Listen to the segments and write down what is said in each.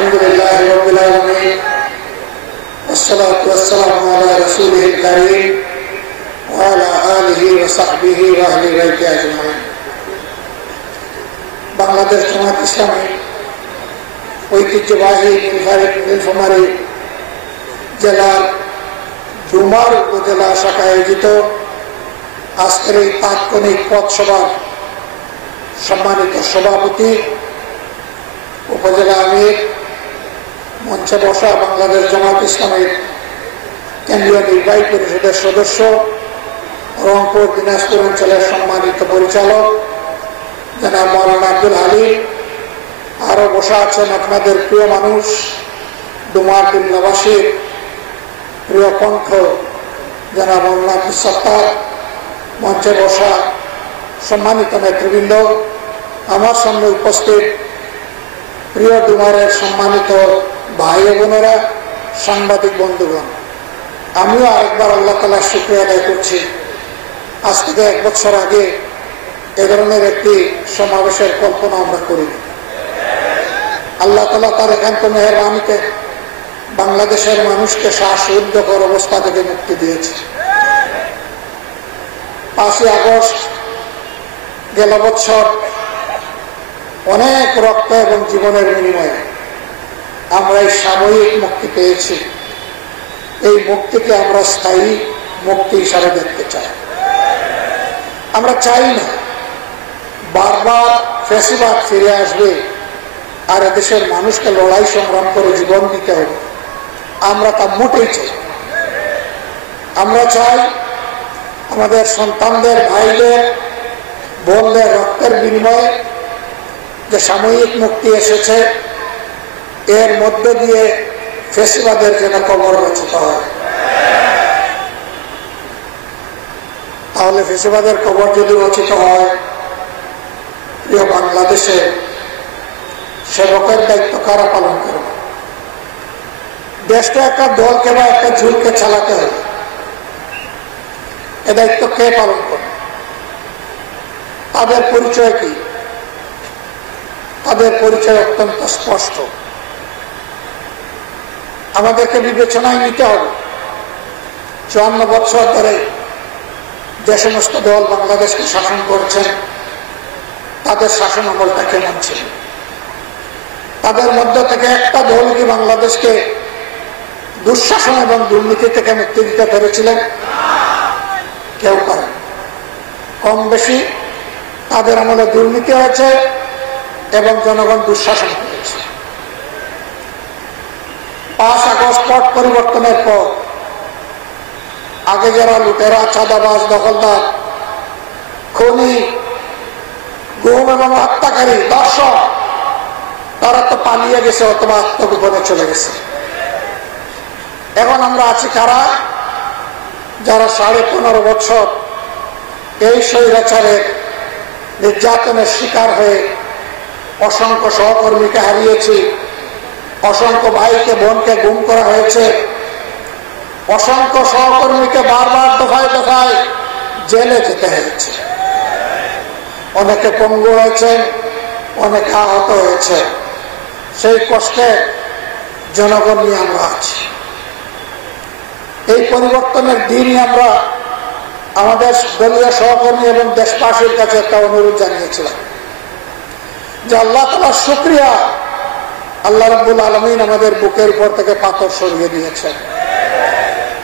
আলহামদুলিল্লাহ রাব্বিল আলামিন والصلاة والسلام على رسوله الكريم وعلى آله وصحبه وأهل بيته أجمعين। বাংলাদেশ জামাত ইসলামী ঐতিহ্যবাহী নীলফামারী জেলার ডুমার উপজেলা শাখা আয়োজিত আজকের এই তাৎক্ষণিক পথসভার সম্মানিত সভাপতি, উপজেলা আমির, মঞ্চে বসা বাংলাদেশ জামাত ইসলামীর কেন্দ্রীয় নির্বাহী পরিষদের সদস্য, রংপুর দিনাজপুর অঞ্চলের সম্মানিত পরিচালক জনাব মাওলানা আব্দুল হালিম, আরো বসা আছেন আপনাদের প্রিয় মানুষ ডুমার দিল্লাবাসীর প্রিয় কণ্ঠ জনাব মাওলানা আব্দুল সত্তার, মঞ্চে বসা সম্মানিত নেতৃবৃন্দ, আমার সামনে উপস্থিত প্রিয় ডুমারের সম্মানিত ভাই বোনেরা, সাংবাদিক বন্ধুগণ, আমিও আরেকবার আল্লাহ তাআলার শুকরিয়া আদায় করছি। আজ থেকে 1 বছর আগে এ ধরনের একটি সমাবেশের কল্পনা আমরা করিনি। আল্লাহ তাআলা তার একান্ত মেহেরবানিতে বাংলাদেশের মানুষকে শ্বাসরুদ্ধকর অবস্থা থেকে মুক্তি দিয়েছে। 5ই আগস্ট গেল বছর অনেক রক্ত এবং জীবনের বিনিময়ে আমরা এই সাময়িক মুক্তি পেয়েছি। এই মুক্তিকে আমরা স্থায়ী মুক্তি হিসাবে দেখতে চাই। আমরা চাই না বারবার ফ্যাসিবাদ ফিরে আসবে আর এদেশের মানুষকে লড়াই সংগ্রাম করে জীবন দিতে হবে। আমরা তা মোটেই চাই। আমরা চাই আমাদের সন্তানদের, ভাইদের, বোনদের রক্তের বিনিময়ে যে সাময়িক মুক্তি এসেছে, এর মধ্য দিয়ে ফ্যাসিবাদের যেন কবর রচিত হয়। তাহলে ফ্যাসিবাদের কবর যদি রচিত হয়, প্রিয় বাংলাদেশে সেবকের দায়িত্ব কারা পালন করবে? দেশটা একটা দলকে বা একটা ঝুলকে চালাতে হবে। এ দায়িত্ব কে পালন করবে? তাদের পরিচয় কি? তাদের পরিচয় অত্যন্ত স্পষ্ট। আমাদেরকে বিবেচনায় নিতে হবে 54 বছর ধরে যে সমস্ত দল বাংলাদেশকে শাসন করছেন, তাদের শাসন আমলটা কেমন ছিল? তাদের মধ্য থেকে একটা দল কি বাংলাদেশকে দুঃশাসন এবং দুর্নীতি থেকে মুক্তি দিতে পেরেছিলেন? কেউ পারেন। কম বেশি তাদের আমলে দুর্নীতি হয়েছে এবং জনগণ দুঃশাসন করেছে। 5 আগস্ট পট পরিবর্তনের পর আগে যারা লুটেরা, চাঁদাবাজ, দখলদার, খুনি, গুম এবং হত্যাকারী, দর্শক, তারা তো পালিয়ে গেছে অথবা আত্মগোপনে চলে গেছে। এখন আমরা আছি কারা? যারা 15.5 বছর এই স্বৈরাচারের নির্যাতনের শিকার হয়ে অসংখ্য সহকর্মীকে হারিয়েছি, অসংখ্য ভাইকে বোনকে গুম করা হয়েছে, অসংখ্য সহকর্মীকে বারবার দফায় দফায় জেলে যেতে হয়েছে, অনেকে পঙ্গু হয়েছে, অনেকে আহত হয়েছে। সেই কষ্টে জনগণ নিয়ে আমরা আছি। এই পরিবর্তনের দিনই আমরা আমাদের দলীয় সহকর্মী এবং দেশবাসীর কাছে একটা অনুরোধ জানিয়েছিলাম যে আল্লাহ তাআলার শুকরিয়া, আল্লাহ রাব্বুল আলামিন আমাদের বুকের উপর থেকে পাথর সরিয়ে দিয়েছেন।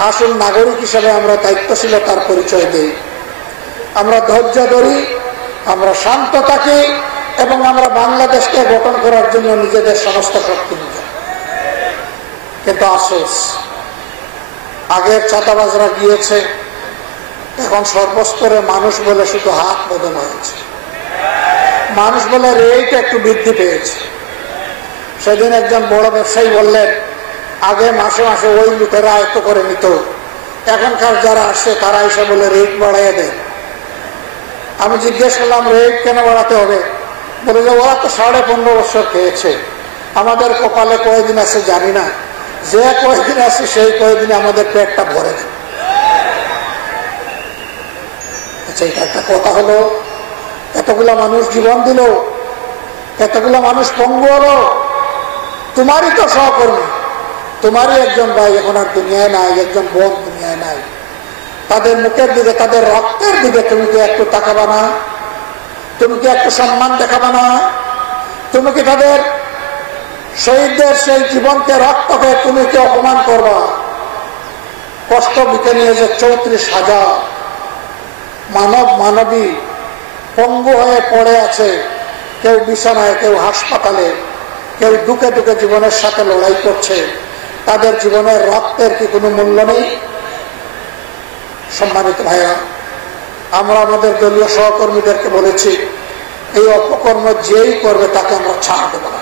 আসল নাগরিক হিসেবে আমরা দায়িত্বশীলতার পরিচয় দেই, আমরা ধৈর্য ধরি, আমরা শান্ত থাকি এবং আমরা বাংলাদেশকে গঠন করার জন্য নিজেদের সমস্ত শক্তি নিই। কিন্তু আফসোস, আগের চাঁদাবাজরা গিয়েছে, এখন সর্বস্তরের মানুষ বলে শুধু হাত বদল হয়েছে। মানুষ বলে রেট একটু বৃদ্ধি পেয়েছে। সেদিন একজন বড় ব্যবসায়ী বললেন, আগে মাসে মাসে ওই লুটেরা আয়ত্ত করে নিত, এখনকার যারা আসে তারা এসে বলে রেট বাড়াইয়া দেয়। আমি জিজ্ঞেস করলাম, রেট কেন বাড়াতে হবে? বলে যে ওরা তো 15.5 বছর খেয়েছে, আমাদের কপালে কয়েকদিন আছে জানি না, যে কয়েকদিন আছে সেই কয়েকদিন আমাদের পেটটা ভরে না। আচ্ছা, এটা একটা কথা হলো? এতগুলা মানুষ জীবন দিল, এতগুলা মানুষ পঙ্গু হলো, তোমারই তো সহকর্মী, তোমারই একজন ভাই এখন আর দুনিয়ায় নাই, একজন বোন দুনিয়ায় নাই, তাদের মুখের দিকে, তাদের রক্তের দিকে তুমি কি একটু তাকাবা না? তুমি কি একটু সম্মান দেখাবা না? তুমি কি তাদের শহীদদের সেই জীবনকে, রক্তকে তুমি কি অপমান করবা? কষ্ট বিকে নিয়ে যে 34,000 মানব মানবী পঙ্গু হয়ে পড়ে আছে, কেউ বিছানায়, কেউ হাসপাতালে, কেউ দুঃখে দুঃখে জীবনের সাথে লড়াই করছে, তাদের জীবনের রক্তের কি কোনো মূল্য নেই? সম্মানিত ভাইয়া, আমরা আমাদের দলীয় সহকর্মীদেরকে বলেছি, এই অপকর্ম যেই করবে তাকে আমরা ছাড় দেব না।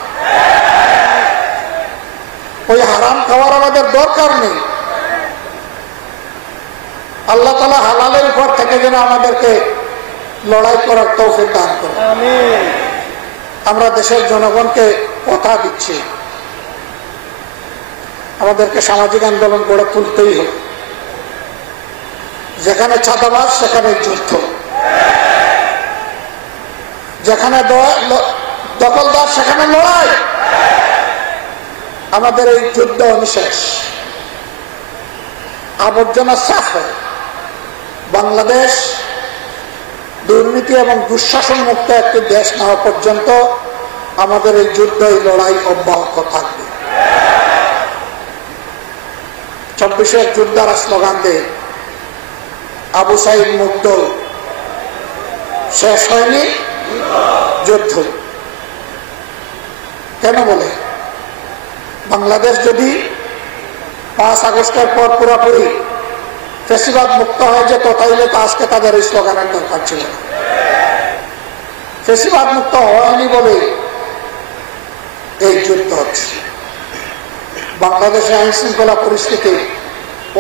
ওই হারাম খাওয়ার আমাদের দরকার নেই। আল্লাহ তাআলা হালালের উপর থেকে যেন আমাদেরকে লড়াই করার তৌফিক দান করে। আমরা দেশের জনগণকে কথা দিচ্ছি, আমাদেরকে সামাজিক আন্দোলন গড়ে তুলতেই হবে। যেখানে চাঁদাবাজ সেখানে যুদ্ধ, যেখানে দখলদার সেখানে লড়াই। আমাদের এই যুদ্ধ অনিশেষ, আবর্জনা সাফ হয়। বাংলাদেশ দুর্নীতি এবং দুঃশাসন মুক্ত একটি দেশ না হওয়া পর্যন্ত আমাদের এই যুদ্ধ, এই লড়াই অব্যাহত থাকবে। 24-এর যোদ্ধারা স্লোগান দেয়, আবু সাইদ মুগ্ধ, শেষ হয়নি যুদ্ধ। কেন বলে? বাংলাদেশ যদি 5 আগস্টের পর পুরোপুরি ফ্যাসিবাদ মুক্ত হয়ে যেত, তাইলে তো আজকে তাদের এই স্লোগানের দরকার ছিল না। ফ্যাসিবাদ মুক্ত হয়নি বলে এই যুদ্ধ হচ্ছে। বাংলাদেশের আইন শৃঙ্খলা পরিস্থিতি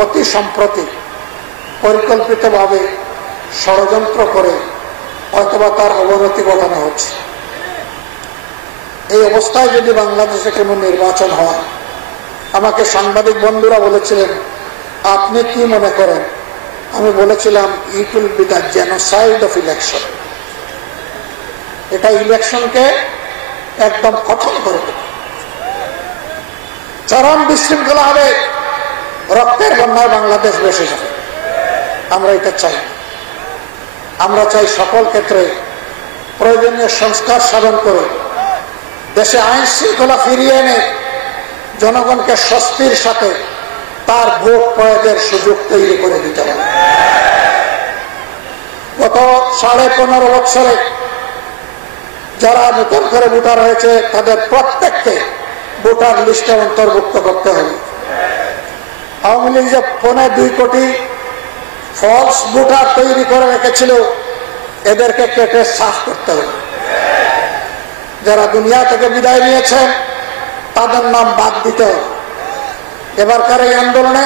অতি সম্প্রতি পরিকল্পিতভাবে ষড়যন্ত্র করে অথবা তার অবনতি ঘটানো হচ্ছে। এই অবস্থায় যদি বাংলাদেশে কোনো নির্বাচন হয়, আমাকে সাংবাদিক বন্ধুরা বলেছিলেন, আপনি কি মনে করেন? আমি বলেছিলাম, it will be the genocide of election. এটা ইলেকশনকে একদম খতম করে দেবে, চরম বিশৃঙ্খলা হবে, রক্তের বন্যায় বাংলাদেশ বেসে যাবে। আমরা এটা চাই। আমরা চাই সকল ক্ষেত্রে প্রয়োজনীয় সংস্কার সাধন করে দেশে আইন শৃঙ্খলা ফিরিয়ে এনে জনগণকে স্বস্তির সাথে তার ভোট প্রয়োগের সুযোগ তৈরি করে দিতে হবে। গত 15.5 বছরে যারা নতুন করে ভোটার হয়েছে, তাদের প্রত্যেককে ভোটার লিস্টে অন্তর্ভুক্ত করতে হবে। আওয়ামী লীগ যে 2.25 কোটি ফলস ভোটার তৈরি করে রেখেছিল, এদেরকে কেটে সাফ করতে হবে। যারা দুনিয়া থেকে বিদায় নিয়েছে, তাদের নাম বাদ দিতে হবে। এবারকার এই আন্দোলনে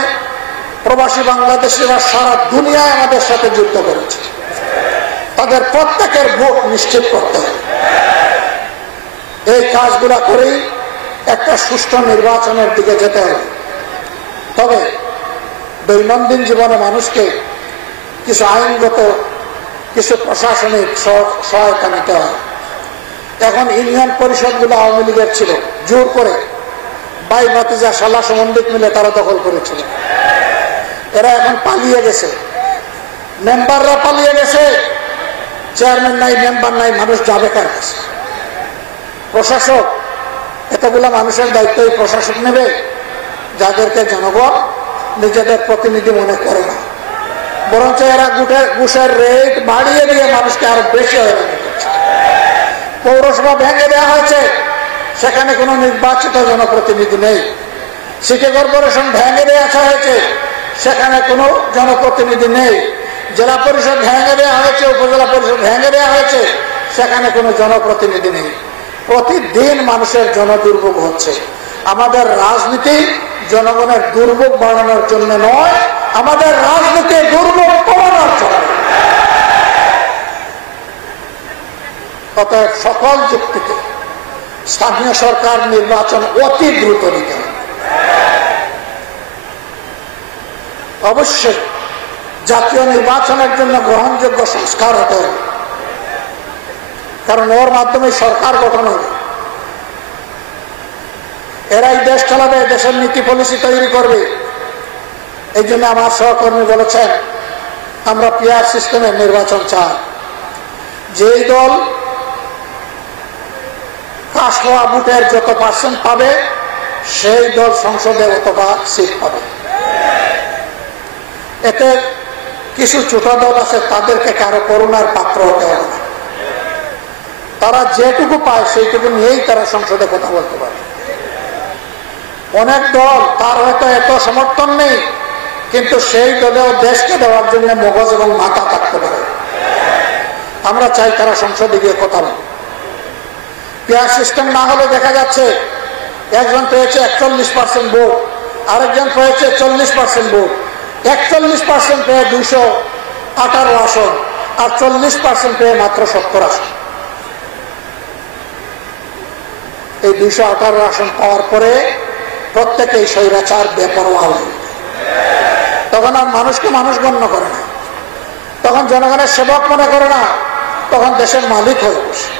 প্রবাসী বাংলাদেশিরা সারা দুনিয়ায় আমাদের সাথে যুদ্ধ করেছে, তাদের প্রত্যেকের ভোট নিশ্চিত করতে হবে। এই কাজগুলা করেই একটা সুষ্ঠু নির্বাচনের দিকে যেতে হবে। তবে দৈনন্দিন জীবনে মানুষকে কিছু আইনগত, কিছু প্রশাসনিক সহায়তা নিতে হয়। এখন ইউনিয়ন পরিষদগুলো আওয়ামী লীগের ছিল, জোর করে ভাই ভাতিজা শালা সম্বন্ধিক মিলে তারা দখল করেছিল। এরা এখন পালিয়ে গেছে, মেম্বাররা পালিয়ে গেছে, চেয়ারম্যান নাই, মেম্বার নাই, মানুষ যাবে কার কাছে? প্রশাসক, এতগুলা মানুষের দায়িত্ব এই প্রশাসক নেবে, যাদেরকে জনগণ নিজেদের প্রতিনিধি মনে করে না, বরঞ্চ এরা ঘুষের রেট বাড়িয়ে দিয়ে মানুষকে আরো বেশি হয়রানি করছে। পৌরসভা ভেঙে দেওয়া হয়েছে, সেখানে কোনো নির্বাচিত জনপ্রতিনিধি নেই। সিটি কর্পোরেশন ভেঙে দেওয়া হয়েছে, সেখানে কোনো জনপ্রতিনিধি নেই। জেলা পরিষদ ভেঙে দেওয়া হয়েছে, উপজেলা পরিষদ ভেঙে দেওয়া হয়েছে, সেখানে কোনো জনপ্রতিনিধি নেই। প্রতিদিন মানুষের জনদুর্ভোগ হচ্ছে। আমাদের রাজনীতি জনগণের দুর্ভোগ বাড়ানোর জন্য নয়, আমাদের রাজনীতি দুর্ভোগ কমানোর জন্য। অতএব সকল যুক্তিতে স্থানীয় সরকার নির্বাচন অতি দ্রুত নিতে হবে। অবশ্যই জাতীয় নির্বাচনের জন্য গ্রহণযোগ্য সংস্কার হতে হবে, কারণ ওর মাধ্যমে সরকার গঠন হবে। এরাই দেশ চালাবে, দেশের নীতি পলিসি তৈরি করবে। এই জন্য আমার সহকর্মী বলেছেন আমরা পিআর সিস্টেমের নির্বাচন চাই। যেই দল কাশ হওয়া ভোটের যত পার্সেন্ট পাবে সেই দল সংসদে অথবা সিট পাবে। এতে কিছু ছোট দল আছে, তাদেরকে কারো করুণার পাত্র হতে হবে না। তারা যেটুকু পায় সেইটুকু নিয়েই তারা সংসদে কথা বলতে পারে। অনেক দল তার হয়তো এত সমর্থন নেই, কিন্তু সেই দলেও দেশকে দেওয়ার জন্য মগজ এবং মাথা থাকতে পারে। আমরা চাই তারা সংসদে গিয়ে কথা বলে। পিআর সিস্টেম না হলে দেখা যাচ্ছে একজন পেয়েছে 41% ভোট, আরেকজন পেয়েছে 40% ভোট। 41% পেয়ে 218 আসন, আর 40% পেয়ে মাত্র 70 আসন। এই 218 আসন পাওয়ার পরে প্রত্যেকেই স্বৈরাচার বেপরোয়া হয়ে যায়। তখন আর মানুষকে মানুষ গণ্য করে না, তখন জনগণের সেবক মনে করে না, তখন দেশের মালিক হয়ে বসে।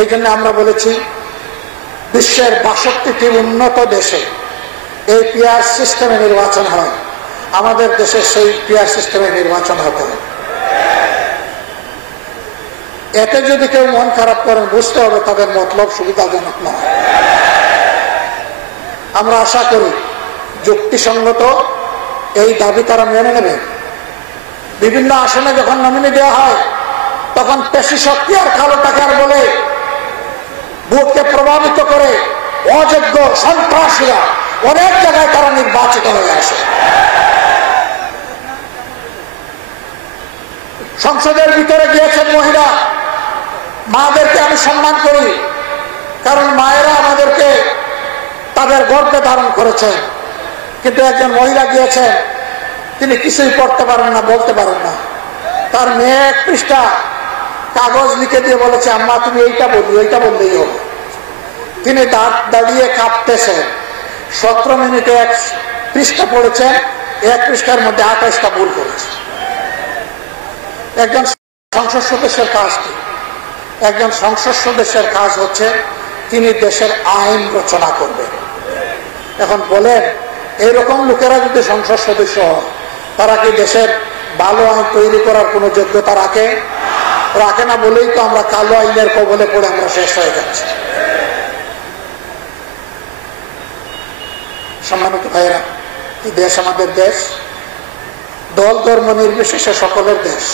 এই জন্য আমরা বলেছি বিশ্বের 62টি উন্নত দেশে এই পিআর সিস্টেমে নির্বাচন হয়, আমাদের দেশে সেই পিআর সিস্টেমে নির্বাচন হতে হবে। এতে যদি কেউ মন খারাপ করেন বুঝতে হবে তাদের মতলব সুবিধাজনক নয়। আমরা আশা করি যুক্তিসঙ্গত এই দাবি তারা মেনে নেবে। বিভিন্ন আসনে যখন নমিনি দেওয়া হয় তখন পেশি শক্তি আর কালো টাকার বলে ভোটকে প্রভাবিত করে অযোগ্য সন্ত্রাসীরা অনেক জায়গায় তারা নির্বাচিত হয়ে আসে। সংসদের ভিতরে গিয়েছেন মহিলা, মাদেরকে আমি সম্মান করি, কারণ মায়েরা আমাদেরকে তাদের গর্ভে ধারণ করেছেন। কিন্তু একজন মহিলা গিয়েছেন, তিনি কিছুই পড়তে পারেন না, বলতে পারেন না। তার মেয়ে 1 পৃষ্ঠা কাগজ লিখে দিয়ে বলেছে আম্মা তুমি এইটা বলি, ওইটা বললেই হবে। তিনি দাঁত দাঁড়িয়ে কাঁপতেছেন। 17 মিনিটে 1 পৃষ্ঠা পড়েছেন, 1 পৃষ্ঠার মধ্যে 28টা ভুল করেছে। একজন সংসদ সদস্যের কাজ কি? একজন সংসদ সদস্যের কাজ হচ্ছে তিনি দেশের আইন রচনা করবেন। এখন বলেন এইরকম লোকেরা যদি সংসদ সদস্য হয় তারা কি দেশের ভালো আইন তৈরি করার কোন যোগ্যতা রাখে? রাখে না বলেই তো আমরা কালো আইনের কবলে পড়ে আমরা শেষ হয়ে যাচ্ছি। সম্মানিত ভাইয়েরা, এই দেশ আমাদের দেশ, দল ধর্ম নির্বিশেষে সকলের দেশ।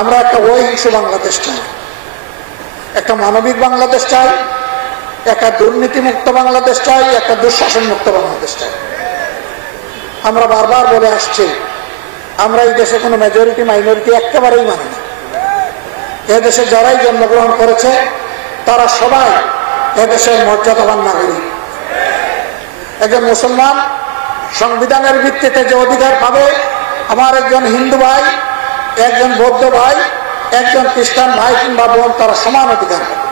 আমরা একটা অহিংসু বাংলাদেশ চাই, একটা মানবিক বাংলাদেশ চাই, একটা দুর্নীতি মুক্ত বাংলাদেশ চাই, একটা দুঃশাসন মুক্ত বাংলাদেশ চাই। আমরা বারবার বলে আসছি আমরা এই দেশে কোনো মেজরিটি মাইনরিটি একেবারেই মানি না। এদেশে যারাই জন্মগ্রহণ করেছে তারা সবাই এদেশের মর্যাদাবান নাগরিক। একজন মুসলমান সংবিধানের ভিত্তিতে যে অধিকার পাবে, আমার একজন হিন্দু ভাই, একজন বৌদ্ধ ভাই, একজন খ্রিস্টান ভাই কিংবা বোন তারা সমান অধিকার পাবে।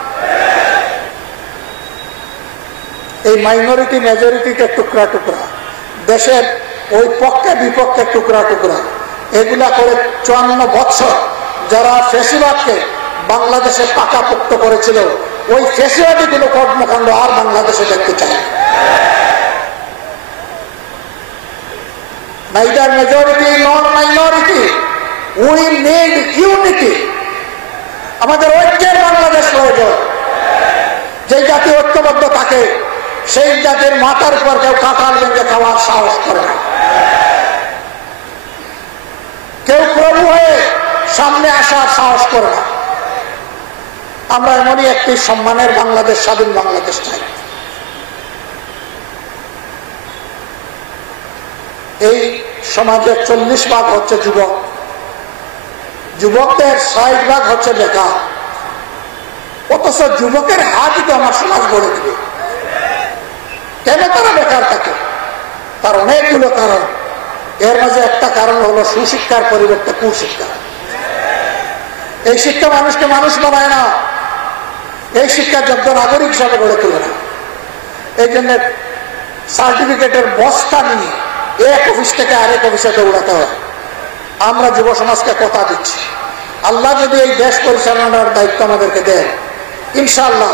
এই মাইনরিটি মেজরিটিকে টুকরা টুকরা, দেশের ওই পক্ষে বিপক্ষে টুকরা টুকরা, এগুলা করে 54 বছর যারা ফ্যাসিবাদকে বাংলাদেশে পাকাপোক্ত করেছিল, ওই ফ্যাসিবাদী কোনো কর্মকাণ্ড আর বাংলাদেশে দেখতে চাই। Neither majority nor minority. We need unity. আমাদের ঐক্যের বাংলাদেশ প্রয়োজন। যে জাতি ঐক্যবদ্ধ থাকে সেই জাতির মাথার উপর কেউ কাঁঠাল ভেঙে খাওয়ার সাহস করে না। কেউ প্রভু হয়ে সামনে আসার সাহস করে না। আমরা এমনই একটি সম্মানের বাংলাদেশ, স্বাধীন বাংলাদেশ চাই। এই সমাজে 40% হচ্ছে যুবক, যুবকদের 60% হচ্ছে বেকার। অথচ যুবকের হাতই তো আমার সমাজ গড়ে দিবে। কেন তারা বেকার থাকে? তার অনেকগুলো কারণ। এর মাঝে একটা কারণ হলো সুশিক্ষার পরিবর্তে কুশিক্ষা। এই শিক্ষা মানুষকে মানুষ বানায় না, এই শিক্ষা যোগ্য নাগরিক হিসাবে গড়ে তোলে না। এই জন্য সার্টিফিকেটের বস্তা নিয়ে এক অফিস থেকে আরেক অফিসে দৌড়াতে হয়। আমরা যুব সমাজকে কথা দিচ্ছি, আল্লাহ যদি এই দেশ পরিচালনার দায়িত্ব আমাদেরকে দেন, ইনশাআল্লাহ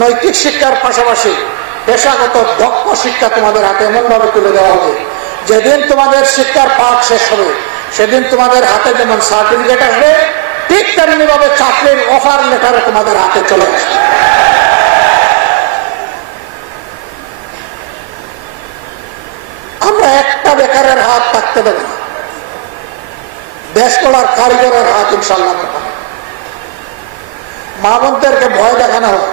নৈতিক শিক্ষার পাশাপাশি পেশাগত দক্ষ শিক্ষা তোমাদের হাতে এমনভাবে তুলে দেওয়া হবে, যেদিন তোমাদের শিক্ষার পাঠ শেষ হবে সেদিন তোমাদের হাতে যেমন সার্টিফিকেট আসবে, ঠিক তেমনি ভাবে চাকরির অফার লেটার তোমাদের হাতে চলে আসবে। আমরা একটা বেকারের হাত থাকতে দেব না, দেশ গড়ার কারিগরের হাত ইনশাল্লাহ। মা বোনদেরকে ভয় দেখানো হয়,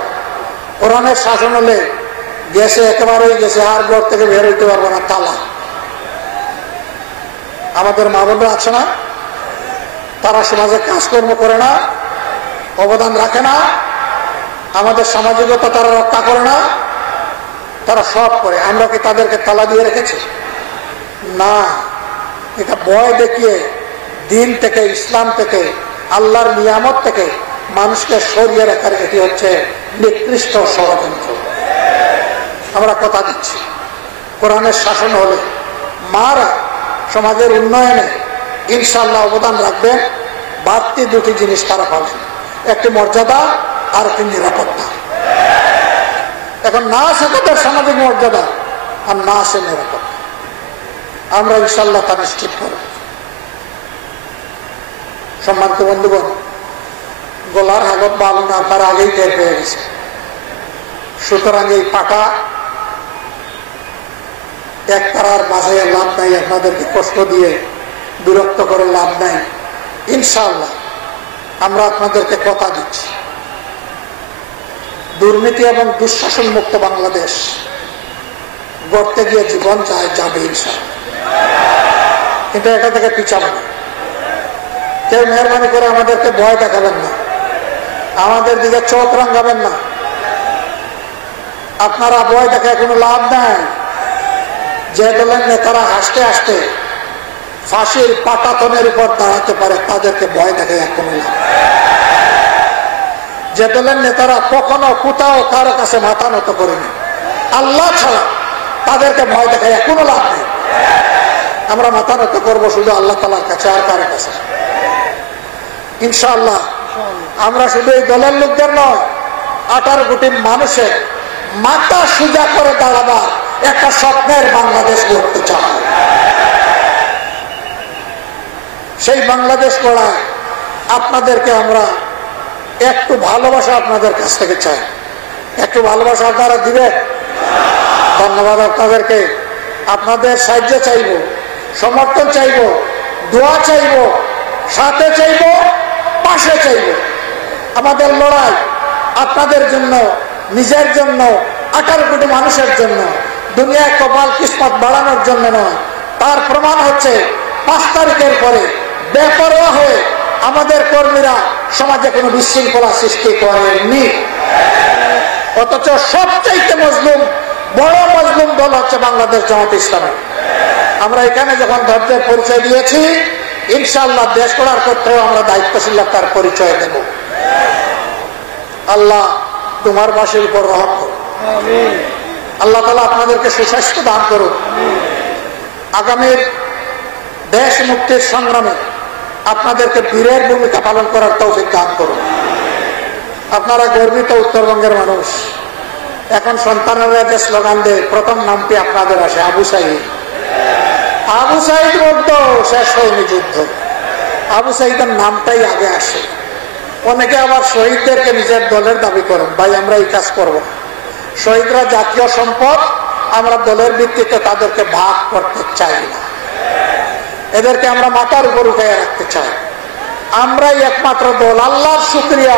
কোরআনের শাসন হলে গেছে, একেবারেই গেছে, আর ঘর থেকে বের হইতে পারবো না, তালা। আমাদের মা বোনরা আছে না, তারা সমাজে কাজকর্ম করে না, অবদান রাখে না, আমাদের সামাজিকতা তারা রক্ষা করে না, তারা সব করে। আমরা কি তাদেরকে তালা দিয়ে রেখেছি? না, এটা ভয় দেখিয়ে দিন থেকে, ইসলাম থেকে, আল্লাহর নিয়ামত থেকে মানুষকে সরিয়ে রাখার এটি হচ্ছে নিকৃষ্ট ষড়যন্ত্র। আমরা কথা দিচ্ছি, কোরআনের শাসন হলে মারা সমাজের উন্নয়নে ইনশাআল্লাহ অবদান রাখবেন। বাড়তি দুটি জিনিস তারা পাবেন, একটি মর্যাদা আর একটি নিরাপত্তা। এখন না আছে তাদের সামাজিক মর্যাদা, আর না আছে নিরাপত্তা। আমরা ইনশাআল্লাহ তা নিশ্চিত করব। সম্মানিত বন্ধুগণ, গলার হাগত বাল না তার আগেই টের পেয়ে গেছে। সুতরাং এই পাটা এক তারার মাঝে লাভ নাই, আপনাদেরকে কষ্ট দিয়ে বিরক্ত করে লাভ নাই। ইনশাআল্লাহ আমরা আপনাদেরকে কথা দিচ্ছি, দুর্নীতি এবং দুঃশাসন মুক্ত বাংলাদেশ গড়তে গিয়ে জীবন যাবে ইনশাআল্লাহ। কিন্তু এটা থেকে পিছাবো না। কেউ মেহরবানি করে আমাদেরকে ভয় দেখাবেন না, আমাদের দিকে চোখ রাঙাবেন না। আপনারা ভয় দেখায় কোনো লাভ নাই। যে দলের নেতারা হাসতে হাসতে ফাঁসির পাটাতনের উপর দাঁড়াতে পারে, তাদেরকে ভয় দেখায় কোনো লাভ। যে দলের নেতারা কখনো কোথাও কারো কাছে মাথা নত করেনি আল্লাহ ছাড়া, তাদেরকে ভয় দেখায় কোনো লাভ নেই। আমরা মাথা নত করবো শুধু আল্লাহ তাআলার কাছে, আর কারো কাছে। ইনশাআল্লাহ আমরা শুধু এই দলের লোকদের নয়, 18 কোটি মানুষের মাথা সোজা করে দাঁড়াবার একটা স্বপ্নের বাংলাদেশ গড়তে চাই। সেই বাংলাদেশ গড়ায় আপনাদেরকে আমরা একটু ভালোবাসা আপনাদের কাছ থেকে চাই। একটু ভালোবাসা আপনারা দিবেন? ধন্যবাদ আপনাদেরকে। আপনাদের সাহায্য চাইব, সমর্থন চাইব, দোয়া চাইব, সাথে চাইব, পাশে চাইব। আমাদের লড়াই আপনাদের জন্য, নিজের জন্য, 18 কোটি মানুষের জন্য, দুনিয়ায় কপাল কিসমত বাড়ানোর জন্য নয়। তার প্রমাণ হচ্ছে 5 তারিখের পরে বেপরোয়া হয়ে আমাদের কর্মীরা সমাজে কোনো বিশৃঙ্খলা সৃষ্টি করেননি। অথচ সবচাইতে মজলুম, বড় মজলুম দল হচ্ছে বাংলাদেশ জামাত ইসলামী। আমরা এখানে যখন ধৈর্যের পরিচয় দিয়েছি, ইনশাআল্লাহ দেশ গড়ার ক্ষেত্রেও আমরা দায়িত্বশীলতার পরিচয় দেব। আল্লাহ তোমার বাসের উপর রহম করুন। আল্লাহ তাআলা আপনাদেরকে সুস্বাস্থ্য দান করুন। আগামীর দেশ মুক্তির সংগ্রামে আপনাদেরকে বীরের ভূমিকা পালন করার তৌফিক দান করুন। আপনারা গর্বিত উত্তরবঙ্গের মানুষ। এখন সন্তানেরা যে স্লোগান দেয়, প্রথম নামটি আপনাদের আসে আবু সাইদ। আবু সাইদ বলত শেষ হয়নি যুদ্ধ, আবু সাইদের নামটাই আগে আসে। অনেকে আবার শহীদদেরকে নিজের দলের দাবি করেন। ভাই, আমরা এই কাজ করব না। শহীদরা জাতীয় সম্পদ, আমরা দলের ভিত্তিতে তাদেরকে ভাগ করতে চাই না। এদেরকে আমরা মাথার উপর উঠে রাখতে চাই। আমরাই একমাত্র দল, আল্লাহর শুকরিয়া,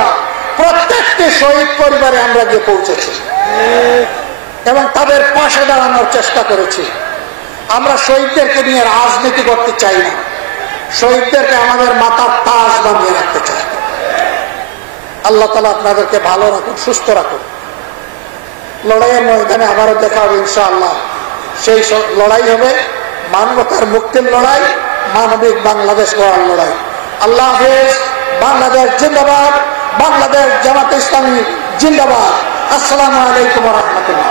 প্রত্যেকটি শহীদ পরিবারে আমরা গিয়ে পৌঁছেছি এবং তাদের পাশে দাঁড়ানোর চেষ্টা করেছি। আমরা শহীদদেরকে নিয়ে রাজনীতি করতে চাই না, শহীদদেরকে আমাদের মাথার তাজ বানিয়ে রাখতে চাই। আল্লাহ তাআলা আপনাদেরকে ভালো রাখুন, সুস্থ রাখুন। লড়াইয়ের ময়দানে আবারও দেখা হবে ইনশাআল্লাহ। সেই লড়াই হবে মানবতার মুক্তির লড়াই, মানবিক বাংলাদেশ গড়ার লড়াই। আল্লাহ হাফেজ। বাংলাদেশ জিন্দাবাদ, বাংলাদেশ জামাত ইসলামী জিন্দাবাদ। আসসালামু আলাইকুম ওয়া রাহমাতুল্লাহ।